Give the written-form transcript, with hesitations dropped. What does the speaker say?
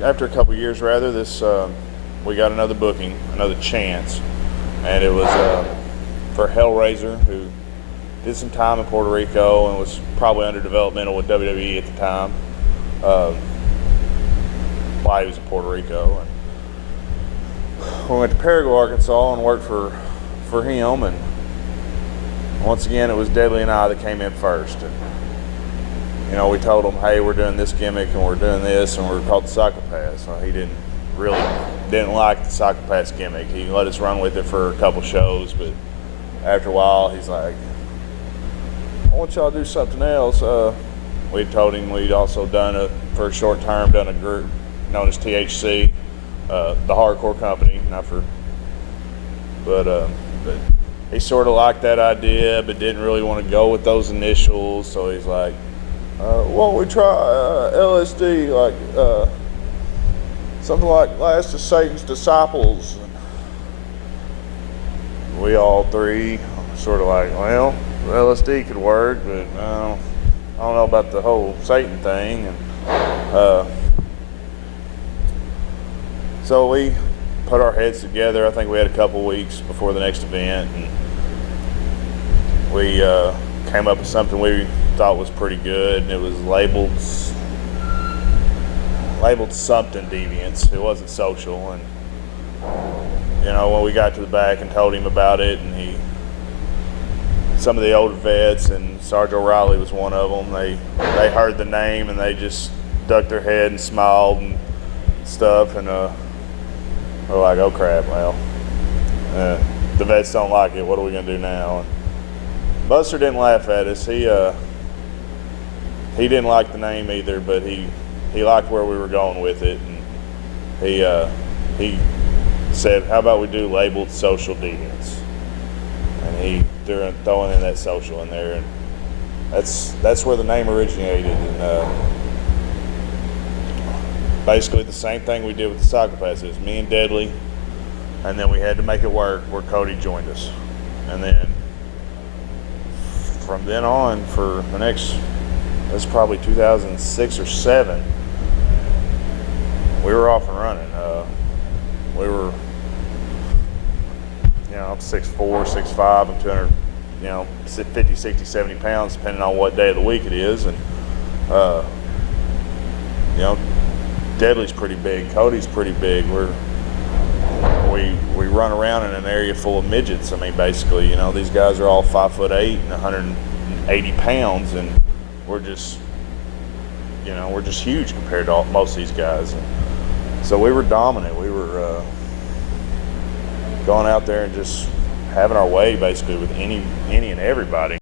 After a couple years, rather, we got another booking, another chance, and it was for Hellraiser, who did some time in Puerto Rico and was probably under developmental with WWE at the time, while he was in Puerto Rico. And we went to Paragould, Arkansas, and worked for him. And once again, it was Deadly and I that came in first. And, you know, we told him, hey, we're doing this gimmick and we're doing this, and we're called the Psychopaths. So he didn't like the Psychopaths gimmick. He let us run with it for a couple shows, but after a while, he's like, I want y'all to do something else. We told him we'd also for a short term, done a group known as THC, the hardcore company, but he sort of liked that idea, but didn't really want to go with those initials. So he's like, why don't we try LSD, like something like Last of Satan's Disciples? And we all three sort of like, well, LSD could work, but I don't know about the whole Satan thing. And so we put our heads together. I think we had a couple weeks before the next event, and we came up with something we thought was pretty good, and it was labeled something deviants. It wasn't social. And you know, when we got to the back and told him about it, and some of the older vets, and Sarge O'Reilly was one of them, they heard the name and they just ducked their head and smiled and stuff, and we're like, oh crap, well, the vets don't like it, what are we gonna do now? And Buster didn't laugh at us. He didn't like the name either, but he liked where we were going with it, and he said, how about we do labeled social deviants? And he threw throwing in that social in there, and that's where the name originated. And basically the same thing we did with the Psychopaths. It was me and Deadly, and then we had to make it work where Cody joined us. And then from then on, for the next, that's probably 2006 or 7, we were off and running. We were, you know, I'm 6'4", 6'5", I'm 200, 50, 60, 70 pounds, depending on what day of the week it is. And, Deadly's pretty big, Cody's pretty big. We run around in an area full of midgets. I mean, basically, these guys are all 5'8" and 180 pounds, and we're just huge compared to most of these guys. And so we were dominant. We were going out there and just having our way, basically, with any and everybody.